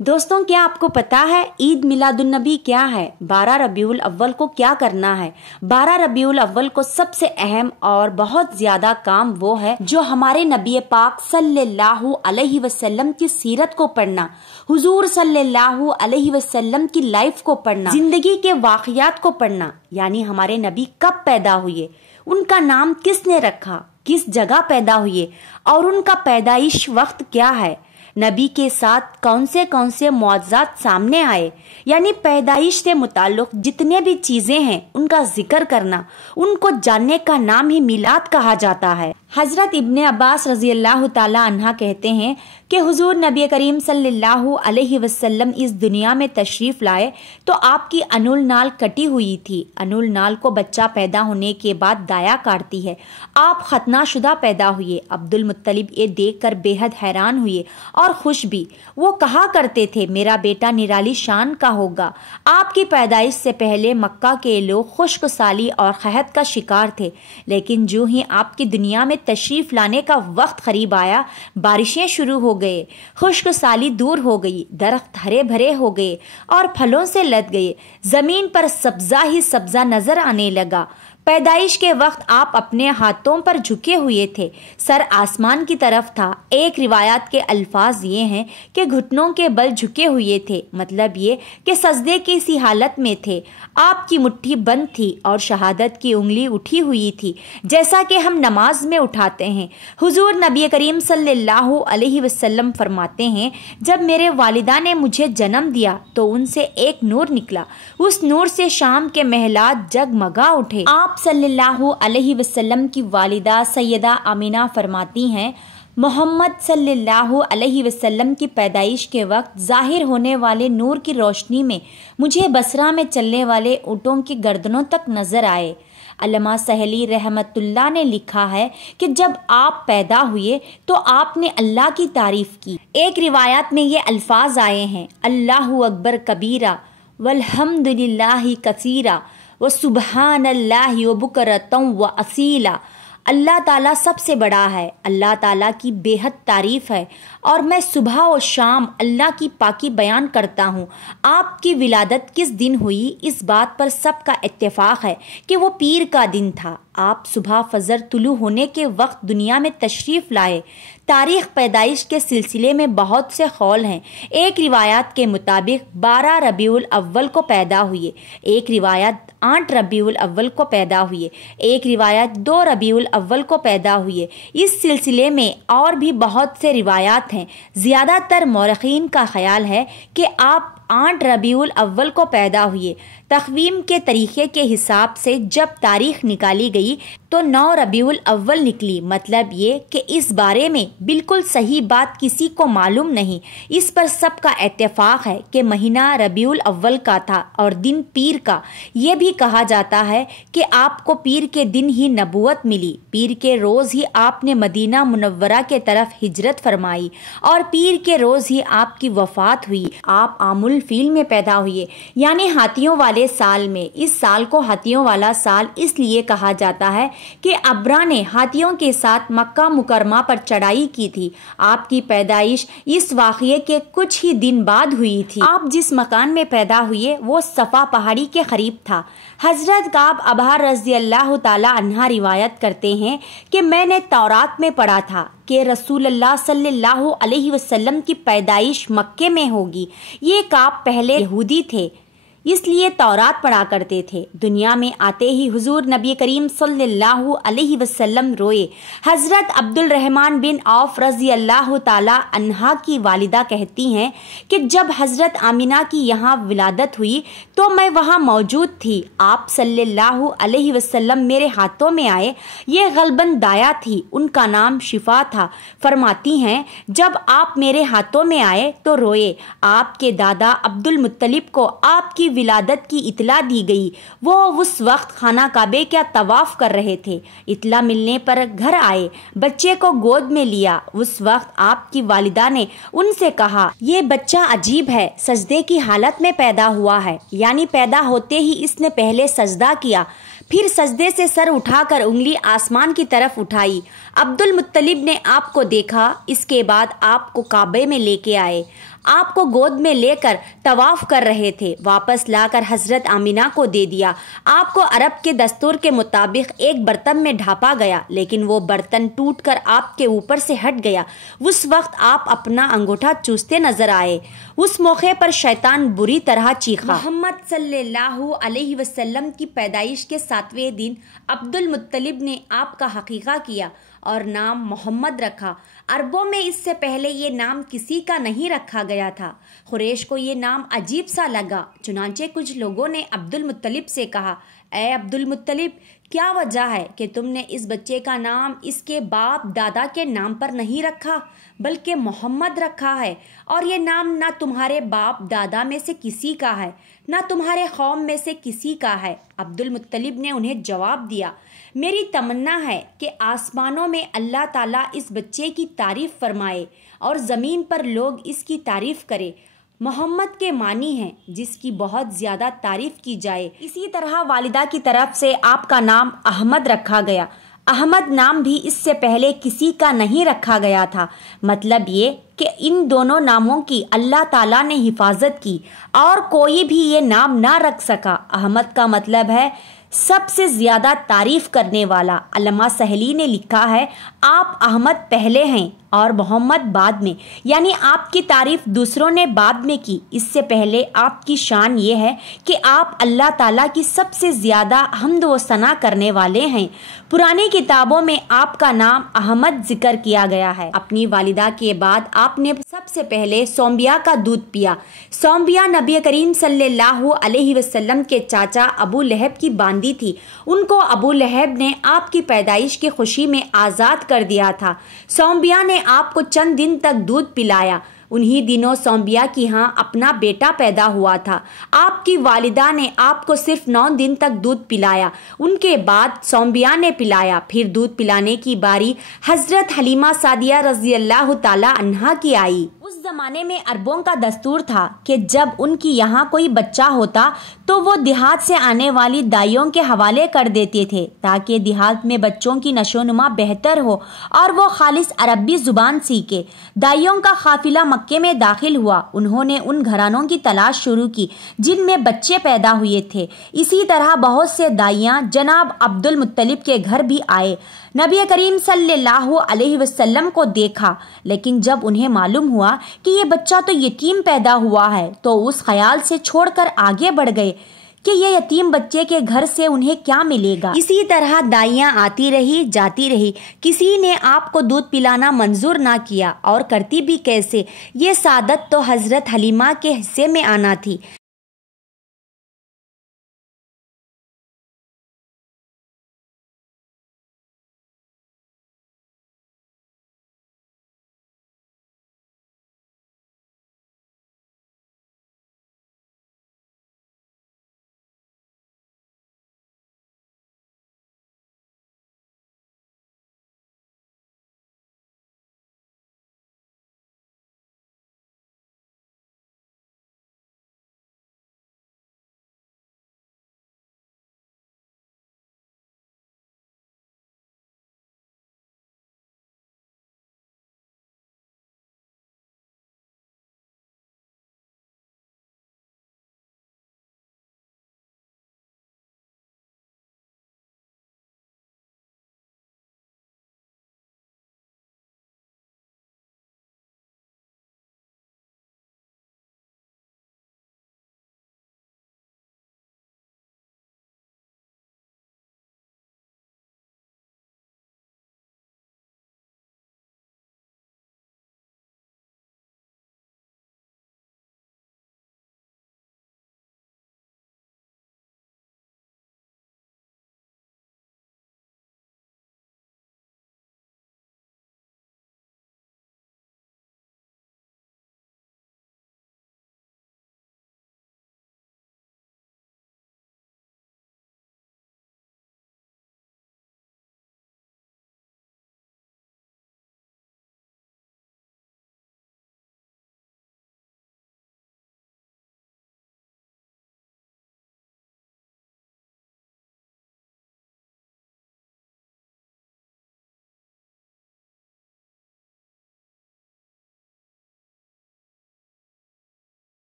दोस्तों, क्या आपको पता है ईद मिलादुन्नबी क्या है? 12 रबीउल अव्वल को क्या करना है? 12 रबीउल अव्वल को सबसे अहम और बहुत ज्यादा काम वो है जो हमारे नबी पाक सल्लल्लाहु अलैहि वसल्लम की सीरत को पढ़ना, हुजूर सल्लल्लाहु अलैहि वसल्लम की लाइफ को पढ़ना, जिंदगी के वाकयात को पढ़ना। यानी हमारे नबी कब पैदा हुए, उनका नाम किसने रखा, किस जगह पैदा हुए और उनका पैदाइश वक्त क्या है, नबी के साथ कौन से मुआज़ात सामने आए। यानी पैदाइश से मुताल्लिक जितने भी चीजें हैं उनका जिक्र करना, उनको जानने का नाम ही मिलाद कहा जाता है। हजरत इब्ने अब्बास रजी अल्लाह ताला अन्हा कहते हैं कि हुजूर नबी करीम सल्लल्लाहु अलैहि वसल्लम इस दुनिया में तशरीफ लाए तो आपकी अनुल नाल कटी हुई थी। अनुल नाल को बच्चा पैदा होने के बाद दाया काटती है। आप खतनाशुदा पैदा हुए। अब्दुल मुत्तलिब ये देखकर बेहद हैरान हुए और खुश भी। वो कहा करते थे, मेरा बेटा निराली शान का होगा। आपकी पैदाइश से पहले मक्का के लोग खुश्क साली और कहत का शिकार थे, लेकिन जो ही आपकी दुनिया में तशरीफ लाने का वक्त करीब आया, बारिशें शुरू हो गए, खुश्क साली दूर हो गई, दरख्त हरे भरे हो गए और फलों से लद गए, जमीन पर सब्जा ही सब्जा नजर आने लगा। पैदाइश के वक्त आप अपने हाथों पर झुके हुए थे, सर आसमान की तरफ था। एक रिवायत के अल्फाज ये हैं कि घुटनों के बल झुके हुए थे, मतलब ये कि सजदे की सी हालत में थे। आपकी मुट्ठी बंद थी और शहादत की उंगली उठी हुई थी, जैसा कि हम नमाज में उठाते हैं। हुजूर नबी करीम सल्लल्लाहु अलैहि वसल्लम फरमाते हैं, जब मेरे वालिदा ने मुझे जन्म दिया तो उनसे एक नूर निकला, उस नूर से शाम के महलात जगमगा उठे। आप सल्लल्लाहु अलैहि वसल्लम की वालिदा सैयदा आमिना फरमाती हैं, मोहम्मद सल्लल्लाहु अलैहि वसल्लम की पैदाइश के वक्त जाहिर होने वाले नूर की रोशनी में मुझे बसरा में चलने वाले ऊँटों की गर्दनों तक नजर आए। अल्लामा सहली रहमतुल्लाह ने लिखा है कि जब आप पैदा हुए तो आपने अल्लाह की तारीफ की। एक रिवायत में ये अल्फाज आए हैं, अल्लाहु अकबर कबीरा वल्हम्दुलिल्लाहि कसीरा व सुबहानल्लाहि व बुकरतम व असीला। अल्लाह ताला सबसे बड़ा है, अल्लाह ताला की बेहद तारीफ है और मैं सुबह और शाम अल्लाह की पाकी बयान करता हूँ। आपकी विलादत किस दिन हुई, इस बात पर सबका इत्तेफाक है कि वो पीर का दिन था। आप सुबह फजर तुलू होने के वक्त दुनिया में तशरीफ लाए। तारीख पैदाइश के सिलसिले में बहुत से कौल हैं। एक रिवायत के मुताबिक 12 रबीउल अव्वल को पैदा हुए, एक रिवायत 8 रबीउल अव्वल को पैदा हुए, एक रिवायत 2 रबीउल अव्वल को पैदा हुए। इस सिलसिले में और भी बहुत से रिवायात हैं। ज़्यादातर मौरखीन का ख्याल है कि आप 8 रबीउल अव्वल को पैदा हुए। तख्वीम के तरीके के हिसाब से जब तारीख निकाली गई तो 9 रबीउल अव्वल निकली। मतलब ये कि इस बारे में बिल्कुल सही बात किसी को मालूम नहीं। इस पर सबका इत्तेफाक है कि महीना रबीउल अव्वल का था और दिन पीर का। ये भी कहा जाता है कि आपको पीर के दिन ही नबूवत मिली। पीर के रोज़ ही आपने मदीना मुनव्वरा के तरफ हिजरत फरमाई और पीर के रोज़ ही आपकी वफात हुई। आप आमुल फील में पैदा हुए, यानी हाथियों वाले साल में। इस साल को हाथियों वाला साल इसलिए कहा जाता है कि अब्रा ने हाथियों के साथ मक्का मुकरमा पर चढ़ाई की थी। आपकी पैदाइश इस वाक़ये के कुछ ही दिन बाद हुई थी। आप जिस मकान में पैदा हुए वो सफ़ा पहाड़ी के करीब था। हजरत काब अबहार रज़ी अल्लाह ताला अन्हा रिवायत करते हैं कि मैंने तौरात में पढ़ा था कि रसूलुल्लाह सल्लल्लाहु अलैहि वसल्लम की पैदाइश मक्के में होगी। ये काब पहले यहूदी थे, इसलिए तौरात पढ़ा करते थे। दुनिया में आते ही हुजूर नबी करीम सल्लल्लाहु अलैहि वसल्लम रोए। हजरत अब्दुल रहमान बिन औफ रज़ी अल्लाह ताला अन्हा की वालिदा कहती हैं कि जब हजरत आमिना की यहाँ विलादत हुई तो मैं वहाँ मौजूद थी। आप सल्लल्लाहु अलैहि वसल्लम मेरे हाथों में आए। ये गलबन दाया थी, उनका नाम शिफा था। फरमाती हैं, जब आप मेरे हाथों में आए तो रोए। आपके दादा अब्दुल मुत्तलिब को आपकी विलादत की इतला दी गई। वो उस वक्त खाना काबे का तवाफ कर रहे थे। इतला मिलने पर घर आए, बच्चे को गोद में लिया। उस वक्त आपकी वालिदा ने उनसे कहा, ये बच्चा अजीब है, सजदे की हालत में पैदा हुआ है। यानी पैदा होते ही इसने पहले सजदा किया, फिर सजदे से सर उठाकर उंगली आसमान की तरफ उठाई। अब्दुल मुत्तलिब ने आपको देखा, इसके बाद आपको काबे में लेके आए। آپ کو گود میں لے کر طواف کر رہے تھے، واپس لا کر حضرت آمینہ کو دے دیا۔ آپ کو عرب کے دستور کے مطابق ایک برتن میں ڈھانپا گیا، لیکن وہ برتن ٹوٹ کر آپ کے اوپر سے ہٹ گیا۔ اس وقت آپ اپنا انگوٹھا چوستے نظر آئے۔ اس موقع پر شیطان بری طرح چیخا۔ محمد صلی اللہ علیہ وسلم کی پیدائش کے 7ویں دن عبد المطلب نے آپ کا عقیقہ کیا اور نام محمد رکھا۔ عربوں میں اس سے پہلے یہ نام کسی کا نہیں رکھا گیا تھا۔ قریش کو یہ نام عجیب سا لگا، چنانچہ کچھ لوگوں نے عبد المطلب سے کہا، اے عبد المطلب، کیا وجہ ہے کہ تم نے اس بچے کا نام اس کے باپ دادا کے نام پر نہیں رکھا بلکہ محمد رکھا ہے، اور یہ نام نہ تمہارے باپ دادا میں سے کسی کا ہے نہ تمہارے قوم میں سے کسی کا ہے؟ عبد المطلب نے انہیں جواب دیا، میری تمنا ہے کہ آسمانوں میں اللہ تعالیٰ اس بچے کی تعریف فرمائے اور زمین پر لوگ اس کی تعریف کرے۔ محمد کے معنی ہیں جس کی بہت زیادہ تعریف کی جائے۔ اسی طرح والدہ کی طرف سے آپ کا نام احمد رکھا گیا۔ احمد نام بھی اس سے پہلے کسی کا نہیں رکھا گیا تھا۔ مطلب یہ کہ ان دونوں ناموں کی اللہ تعالیٰ نے حفاظت کی اور کوئی بھی یہ نام نہ رکھ سکا۔ احمد کا مطلب ہے سب سے زیادہ تعریف کرنے والا۔ علامہ سہیلی نے لکھا ہے، آپ احمد پہلے ہیں اور محمد بعد میں، یعنی آپ کی تعریف دوسروں نے بعد میں کی۔ اس سے پہلے آپ کی شان یہ ہے کہ آپ اللہ تعالیٰ کی سب سے زیادہ حمد و ثنا کرنے والے ہیں۔ پرانی کتابوں میں آپ کا نام احمد ذکر کیا گیا ہے۔ اپنی والدہ کے بعد آپ نے سب سے پہلے سومبیا کا دودھ پیا۔ سومبیا نبی کریم صلی اللہ علیہ وسلم کے چاچا ابو لہب کی باندی تھی۔ ان کو ابو لہب نے آپ کی پیدائش کی خوشی میں آزاد کر دیا تھا۔ سومبیا نے آپ کو چند دن تک دودھ پلایا۔ انہی دنوں سومبیا کی ہاں اپنا بیٹا پیدا ہوا تھا۔ آپ کی والدہ نے آپ کو صرف 9 دن تک دودھ پلایا۔ ان کے بعد سومبیا نے پلایا۔ پھر دودھ پلانے کی باری حضرت حلیمہ سعدیہ رضی اللہ تعالی عنہا کی آئی۔ اس زمانے میں عربوں کا دستور تھا کہ جب ان کی یہاں کوئی بچہ ہوتا تو وہ دیہات سے آنے والی دائیوں کے حوالے کر دیتے تھے تاکہ دیہات میں بچوں کی نشو و نما بہتر ہو اور وہ خالص عربی زبان سیکھے۔ دائیوں کا قافلہ مکے میں داخل ہوا۔ انہوں نے ان گھرانوں کی تلاش شروع کی جن میں بچے پیدا ہوئے تھے۔ اسی طرح بہت سے دائیاں جناب عبد المطلب کے گھر بھی آئے۔ نبی کریم صلی اللہ علیہ وسلم کو دیکھا، لیکن جب انہیں معلوم ہوا کہ یہ بچہ تو یتیم پیدا ہوا ہے تو اس خیال سے چھوڑ کر آگے بڑھ گئے کہ یہ یتیم بچے کے گھر سے انہیں کیا ملے گا۔ اسی طرح دائیاں آتی رہی جاتی رہی، کسی نے آپ کو دودھ پلانا منظور نہ کیا، اور کرتی بھی کیسے؟ یہ سعادت تو حضرت حلیمہ کے حصے میں آنا تھی۔